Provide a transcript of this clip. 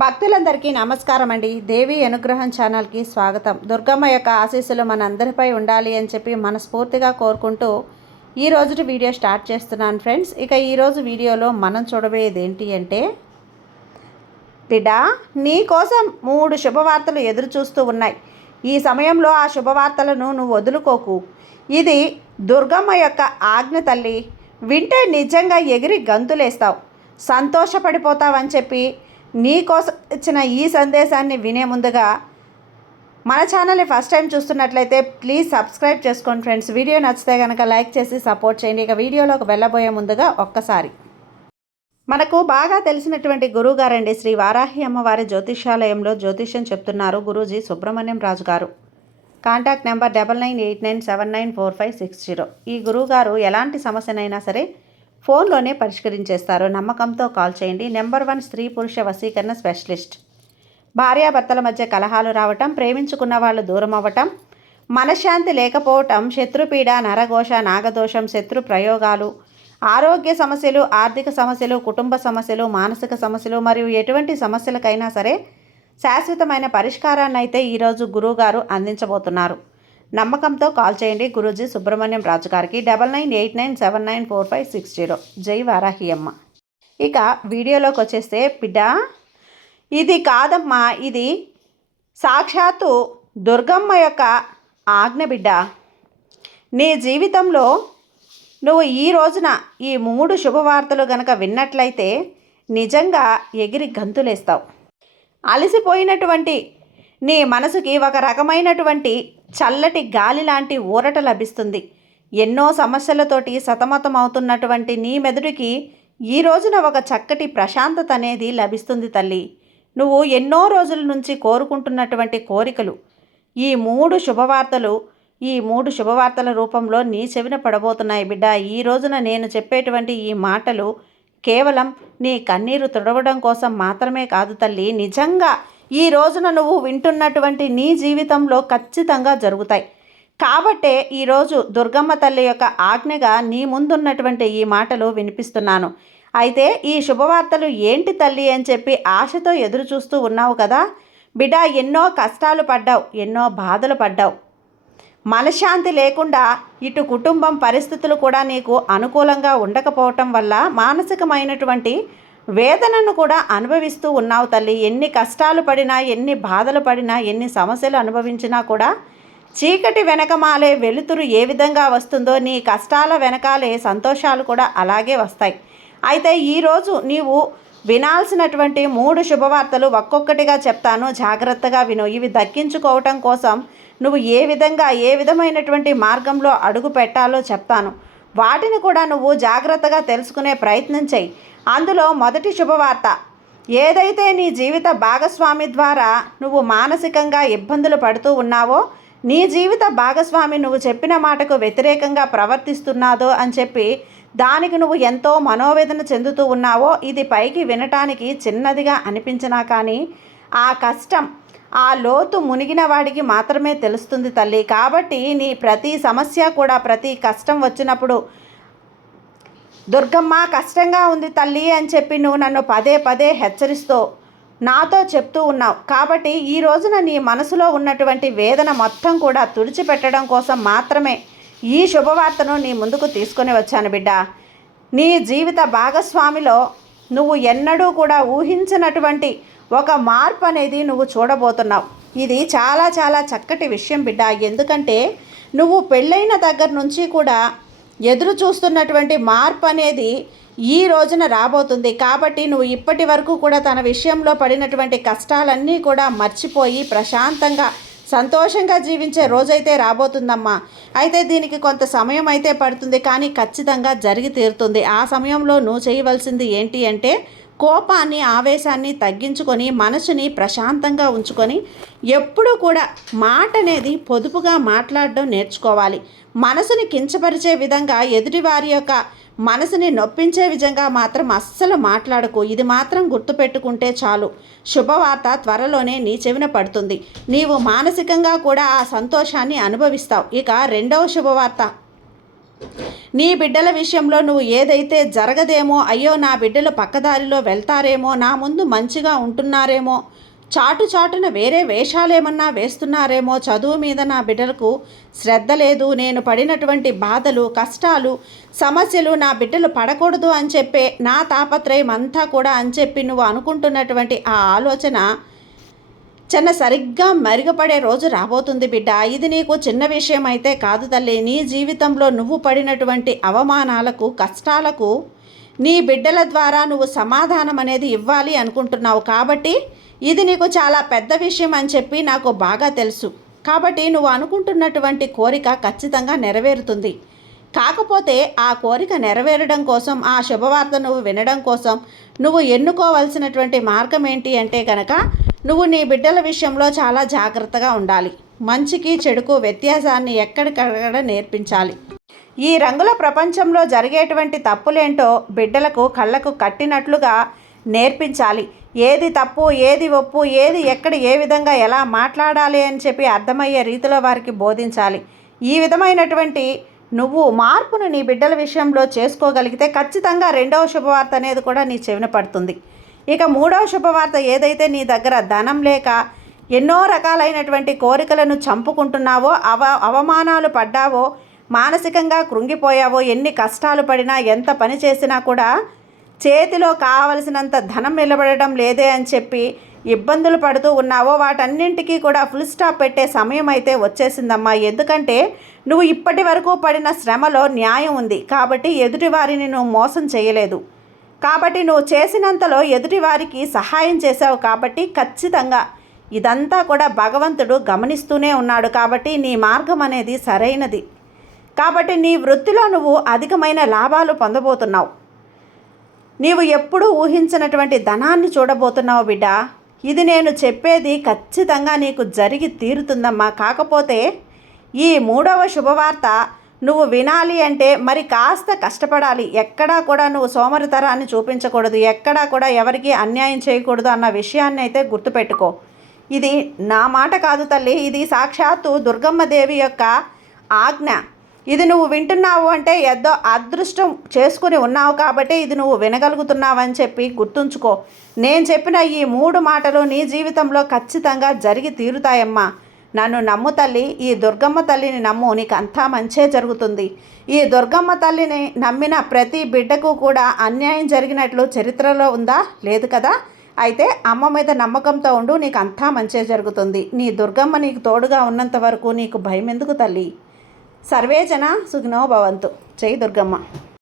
భక్తులందరికీ నమస్కారం అండి. దేవి అనుగ్రహం ఛానల్కి స్వాగతం. దుర్గమ్మ యొక్క ఆశీస్సులు మనందరిపై ఉండాలి అని చెప్పి మనస్ఫూర్తిగా కోరుకుంటూ ఈ రోజు వీడియో స్టార్ట్ చేస్తున్నాను ఫ్రెండ్స్. ఇక ఈరోజు వీడియోలో మనం చూడబోయేది ఏంటి అంటే, బిడ్డ నీ కోసం 3 శుభవార్తలు ఎదురు చూస్తూ ఉన్నాయి. ఈ సమయంలో ఆ శుభవార్తలను నువ్వు వదులుకోకు. ఇది దుర్గమ్మ యొక్క ఆజ్ఞ తల్లి. వింటే నిజంగా ఎగిరి గంతులేస్తావు, సంతోషపడిపోతావని చెప్పి నీ కోసం ఇచ్చిన ఈ సందేశాన్ని వినే ముందుగా మన ఛానల్ని ఫస్ట్ టైం చూస్తున్నట్లయితే ప్లీజ్ సబ్స్క్రైబ్ చేసుకోండి ఫ్రెండ్స్. వీడియో నచ్చితే కనుక లైక్ చేసి సపోర్ట్ చేయండి. ఇక వీడియోలోకి వెళ్ళబోయే ముందుగా ఒక్కసారి మనకు బాగా తెలిసినటువంటి గురువుగారండి, శ్రీ వారాహి అమ్మవారి జ్యోతిష్యాలయంలో జ్యోతిష్యం చెప్తున్నారు గురూజీ సుబ్రహ్మణ్యం రాజు గారు. Contact number 9989794560. ఈ గురువుగారు ఎలాంటి సమస్యనైనా సరే ఫోన్లోనే పరిష్కరించేస్తారు. నమ్మకంతో కాల్ చేయండి. నెంబర్ 1 స్త్రీ పురుష వశీకరణ స్పెషలిస్ట్. భార్యాభర్తల మధ్య కలహాలు రావటం, ప్రేమించుకున్న వాళ్ళు దూరం అవ్వటం, మనశ్శాంతి లేకపోవటం, శత్రుపీడ, నరఘోష, నాగదోషం, శత్రు ప్రయోగాలు, ఆరోగ్య సమస్యలు, ఆర్థిక సమస్యలు, కుటుంబ సమస్యలు, మానసిక సమస్యలు మరియు ఎటువంటి సమస్యలకైనా సరే శాశ్వతమైన పరిష్కారాన్ని అయితే ఈరోజు గురువుగారు అందించబోతున్నారు. నమ్మకంతో కాల్ చేయండి గురూజీ సుబ్రహ్మణ్యం రాజు గారికి. 9989794560. జై వారాహి అమ్మ. ఇక వీడియోలోకి వచ్చేస్తే, బిడ్డ ఇది కాదమ్మా, ఇది సాక్షాత్తు దుర్గమ్మ యొక్క ఆజ్ఞ బిడ్డ. నీ జీవితంలో నువ్వు ఈ రోజున ఈ 3 శుభవార్తలు గనక విన్నట్లయితే నిజంగా ఎగిరి గంతులేస్తావు. అలసిపోయినటువంటి నీ మనసుకి ఒక రకమైనటువంటి చల్లటి గాలి లాంటి ఊరట లభిస్తుంది. ఎన్నో సమస్యలతోటి సతమతం అవుతున్నటువంటి నీ మెదడుకి ఈ రోజున ఒక చక్కటి ప్రశాంతత అనేది లభిస్తుంది తల్లి. నువ్వు ఎన్నో రోజుల నుంచి కోరుకుంటున్నటువంటి కోరికలు ఈ 3 శుభవార్తల రూపంలో నీ చెవిన పడబోతున్నాయి బిడ్డ. ఈ రోజున నేను చెప్పేటువంటి ఈ మాటలు కేవలం నీ కన్నీరు తుడవడం కోసం మాత్రమే కాదు తల్లి, నిజంగా ఈ రోజున నువ్వు వింటున్నటువంటి నీ జీవితంలో ఖచ్చితంగా జరుగుతాయి. కాబట్టే ఈరోజు దుర్గమ్మ తల్లి యొక్క ఆజ్ఞగా నీ ముందున్నటువంటి ఈ మాటలు వినిపిస్తున్నాను. అయితే ఈ శుభవార్తలు ఏంటి తల్లి అని చెప్పి ఆశతో ఎదురు చూస్తూ ఉన్నావు కదా బిడ్డ. ఎన్నో కష్టాలు పడ్డావు, ఎన్నో బాధలు పడ్డావు, మనశ్శాంతి లేకుండా ఇటు కుటుంబం పరిస్థితులు కూడా నీకు అనుకూలంగా ఉండకపోవటం వల్ల మానసికమైనటువంటి వేదనను కూడా అనుభవిస్తూ ఉన్నావు తల్లి. ఎన్ని కష్టాలు పడినా, ఎన్ని బాధలు పడినా, ఎన్ని సమస్యలు అనుభవించినా కూడా చీకటి వెనకమాలే వెలుతురు ఏ విధంగా వస్తుందో నీ కష్టాల వెనకాలే సంతోషాలు కూడా అలాగే వస్తాయి. అయితే ఈరోజు నీవు వినాల్సినటువంటి 3 శుభవార్తలు ఒక్కొక్కటిగా చెప్తాను, జాగ్రత్తగా విను. ఇవి దక్కించుకోవటం కోసం నువ్వు ఏ విధమైనటువంటి మార్గంలో అడుగు పెట్టాలో చెప్తాను. వాటిని కూడా నువ్వు జాగ్రత్తగా తెలుసుకునే ప్రయత్నం చేయి. అందులో మొదటి శుభవార్త, ఏదైతే నీ జీవిత భాగస్వామి ద్వారా నువ్వు మానసికంగా ఇబ్బందులు పడుతూ ఉన్నావో, నీ జీవిత భాగస్వామి నువ్వు చెప్పిన మాటకు వ్యతిరేకంగా ప్రవర్తిస్తున్నాదో అని చెప్పి దానికి నువ్వు ఎంతో మనోవేదన చెందుతూ ఉన్నావో, ఇది పైకి వినటానికి చిన్నదిగా అనిపించినా కానీ ఆ కష్టం, ఆ లోతు మునిగిన వాడికి మాత్రమే తెలుస్తుంది తల్లి. కాబట్టి నీ ప్రతి సమస్య కూడా, ప్రతి కష్టం వచ్చినప్పుడు దుర్గమ్మ కష్టంగా ఉంది తల్లి అని చెప్పి నువ్వు నన్ను పదే పదే హెచ్చరిస్తూ నాతో చెప్తూ ఉన్నావు. కాబట్టి ఈ రోజున నీ మనసులో ఉన్నటువంటి వేదన మొత్తం కూడా తుడిచిపెట్టడం కోసం మాత్రమే ఈ శుభవార్తను నీ ముందుకు తీసుకొని వచ్చాను బిడ్డ. నీ జీవిత భాగస్వామిలో నువ్వు ఎన్నడూ కూడా ఊహించినటువంటి ఒక మార్పు అనేది నువ్వు చూడబోతున్నావు. ఇది చాలా చాలా చక్కటి విషయం బిడ్డ. ఎందుకంటే నువ్వు పెళ్ళైన దగ్గర నుంచి కూడా ఎదురు చూస్తున్నటువంటి మార్పు అనేది ఈ రోజున రాబోతుంది. కాబట్టి నువ్వు ఇప్పటి వరకు కూడా తన విషయంలో పడినటువంటి కష్టాలన్నీ కూడా మర్చిపోయి ప్రశాంతంగా సంతోషంగా జీవించే రోజైతే రాబోతుందమ్మా. అయితే దీనికి కొంత సమయం అయితే పడుతుంది, కానీ ఖచ్చితంగా జరిగి తీరుతుంది. ఆ సమయంలో నువ్వు చేయవలసింది ఏంటి అంటే, కోపాన్ని, ఆవేశాన్ని తగ్గించుకొని మనసుని ప్రశాంతంగా ఉంచుకొని ఎప్పుడూ కూడా మాట అనేది పొదుపుగా మాట్లాడడం నేర్చుకోవాలి. మనసుని కించపరిచే విధంగా, ఎదుటివారి యొక్క మనసుని నొప్పించే విధంగా మాత్రం అస్సలు మాట్లాడకు. ఇది మాత్రం గుర్తుపెట్టుకుంటే చాలు, శుభవార్త త్వరలోనే నీ చెవిన పడుతుంది. నీవు మానసికంగా కూడా ఆ సంతోషాన్ని అనుభవిస్తావు. ఇక రెండవ శుభవార్త, నీ బిడ్డల విషయంలో నువ్వు ఏదైతే జరగదేమో, అయ్యో నా బిడ్డలు పక్కదారిలో వెళ్తారేమో, నా ముందు మంచిగా ఉంటున్నారేమో, చాటున వేరే వేషాలేమన్నా వేస్తున్నారేమో, చదువు మీద నా బిడ్డలకు శ్రద్ధ లేదు, నేను పడినటువంటి బాధలు, కష్టాలు, సమస్యలు నా బిడ్డలు పడకూడదు అని చెప్పే నా తాపత్రయం అంతా కూడా అని చెప్పి నువ్వు అనుకుంటున్నటువంటి ఆ ఆలోచన సరిగ్గా మెరుగుపడే రోజు రాబోతుంది బిడ్డ. ఇది నీకు చిన్న విషయం అయితే కాదు తల్లి. నీ జీవితంలో నువ్వు పడినటువంటి అవమానాలకు, కష్టాలకు నీ బిడ్డల ద్వారా నువ్వు సమాధానం అనేది ఇవ్వాలి అనుకుంటున్నావు. కాబట్టి ఇది నీకు చాలా పెద్ద విషయం అని చెప్పి నాకు బాగా తెలుసు. కాబట్టి నువ్వు అనుకుంటున్నటువంటి కోరిక ఖచ్చితంగా నెరవేరుతుంది. కాకపోతే ఆ కోరిక నెరవేరడం కోసం, ఆ శుభవార్త నువ్వు వినడం కోసం నువ్వు ఎన్నుకోవాల్సినటువంటి మార్గం ఏంటి అంటే కనుక, నువ్వు నీ బిడ్డల విషయంలో చాలా జాగ్రత్తగా ఉండాలి. మంచికి చెడుకు వ్యత్యాసాన్ని ఎక్కడికక్కడ నేర్పించాలి. ఈ రంగుల ప్రపంచంలో జరిగేటువంటి తప్పులేంటో బిడ్డలకు కళ్ళకు కట్టినట్లుగా నేర్పించాలి. ఏది తప్పు, ఏది ఒప్పు, ఏది ఎక్కడ ఏ విధంగా ఎలా మాట్లాడాలి అని చెప్పి అర్థమయ్యే రీతిలో వారికి బోధించాలి. ఈ విధమైనటువంటి నువ్వు మార్పును నీ బిడ్డల విషయంలో చేసుకోగలిగితే ఖచ్చితంగా రెండవ శుభవార్త అనేది కూడా నీ చెవిన పడుతుంది. ఇక మూడవ శుభవార్త ఏదైతే నీ దగ్గర ధనం లేక ఎన్నో రకాలైనటువంటి కోరికలను చంపుకుంటున్నావో, అవమానాలు పడ్డావో, మానసికంగా కృంగిపోయావో, ఎన్ని కష్టాలు పడినా, ఎంత పని చేసినా కూడా చేతిలో కావలసినంత ధనం నిలబడడం లేదే అని చెప్పి ఇబ్బందులు పడుతూ ఉన్నావో, వాటన్నింటికీ కూడా ఫుల్ స్టాప్ పెట్టే సమయం అయితే వచ్చేసిందమ్మా. ఎందుకంటే నువ్వు ఇప్పటి వరకు పడిన శ్రమలో న్యాయం ఉంది. కాబట్టి ఎదుటివారిని నువ్వు మోసం చేయలేదు. కాబట్టి నువ్వు చేసినంతలో ఎదుటివారికి సహాయం చేశావు. కాబట్టి ఖచ్చితంగా ఇదంతా కూడా భగవంతుడు గమనిస్తూనే ఉన్నాడు. కాబట్టి నీ మార్గం అనేది సరైనది. కాబట్టి నీ వృత్తిలో నువ్వు అధికమైన లాభాలు పొందబోతున్నావు. నీవు ఎప్పుడూ ఊహించినటువంటి ధనాన్ని చూడబోతున్నావు బిడ్డ. ఇది నేను చెప్పేది ఖచ్చితంగా నీకు జరిగి తీరుతుందమ్మా. కాకపోతే ఈ మూడవ శుభవార్త నువ్వు వినాలి అంటే మరి కాస్త కష్టపడాలి. ఎక్కడా కూడా నువ్వు సోమరితనాన్ని చూపించకూడదు, ఎక్కడా కూడా ఎవరికి అన్యాయం చేయకూడదు అన్న విషయాన్ని అయితే గుర్తుపెట్టుకో. ఇది నా మాట కాదు తల్లి, ఇది సాక్షాత్తు దుర్గమ్మదేవి యొక్క ఆజ్ఞ. ఇది నువ్వు వింటున్నావు అంటే ఏదో అదృష్టం చేసుకుని ఉన్నావు కాబట్టి ఇది నువ్వు వినగలుగుతున్నావని చెప్పి గుర్తుంచుకో. నేను చెప్పిన ఈ 3 మాటలు నీ జీవితంలో ఖచ్చితంగా జరిగి తీరుతాయమ్మా. నన్ను నమ్ము తల్లి, ఈ దుర్గమ్మ తల్లిని నమ్ము, నీకు అంతా మంచే జరుగుతుంది. ఈ దుర్గమ్మ తల్లిని నమ్మిన ప్రతి బిడ్డకు కూడా అన్యాయం జరిగినట్లు చరిత్రలో ఉందా? లేదు కదా. అయితే అమ్మ మీద నమ్మకంతో ఉండు, నీకు అంతా మంచే జరుగుతుంది. నీ దుర్గమ్మ నీకు తోడుగా ఉన్నంత వరకు నీకు భయం ఎందుకు తల్లి. సర్వేజన సుఖినో భవంతు. జై దుర్గమ్మ.